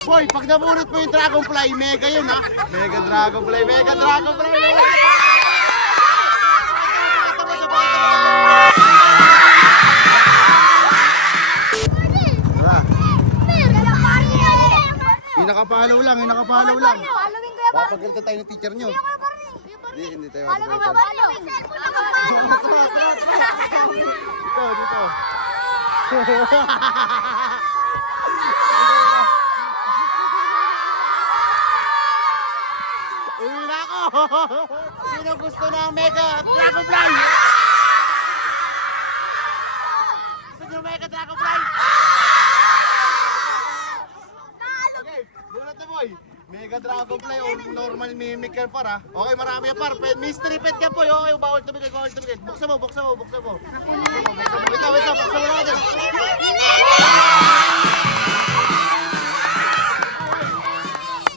Boy, pag nabunot mo yung Dragonfly, mega yun ha. Mega Dragonfly, Mega Dragonfly. Inakapalaw lang, inakapalaw lang. Papagalitan tayo ng teacher nyo. Hindi tayo papagalitan. Dito. Uwi na ako! Sino gusto ng Mega Dragonfly? Gusto nyo Mega Dragonfly? Okay, bulat na boy. Mega Dragonfly o normal mimic yan par ha. Okay, marami yan par. Mystery pet yan po. Okay, bawal tumigil, bawal tumigil. Buksan mo. Wait lang, buksan mo natin.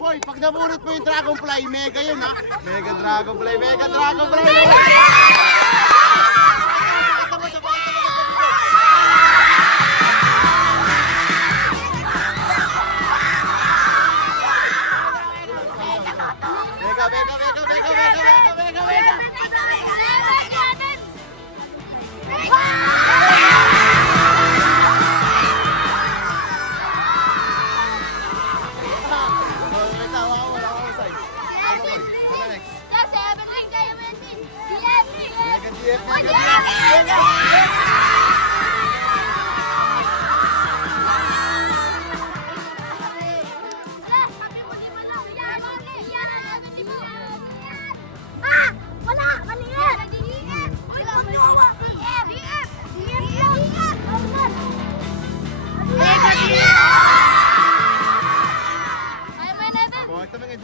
Boy, pag nabunot mo yung Dragonfly, mega yun ha. Mega Dragonfly, Mega Dragonfly.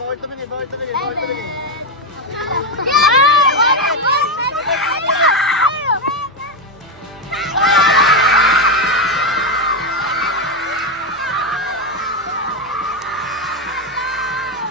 Bawal tumingin.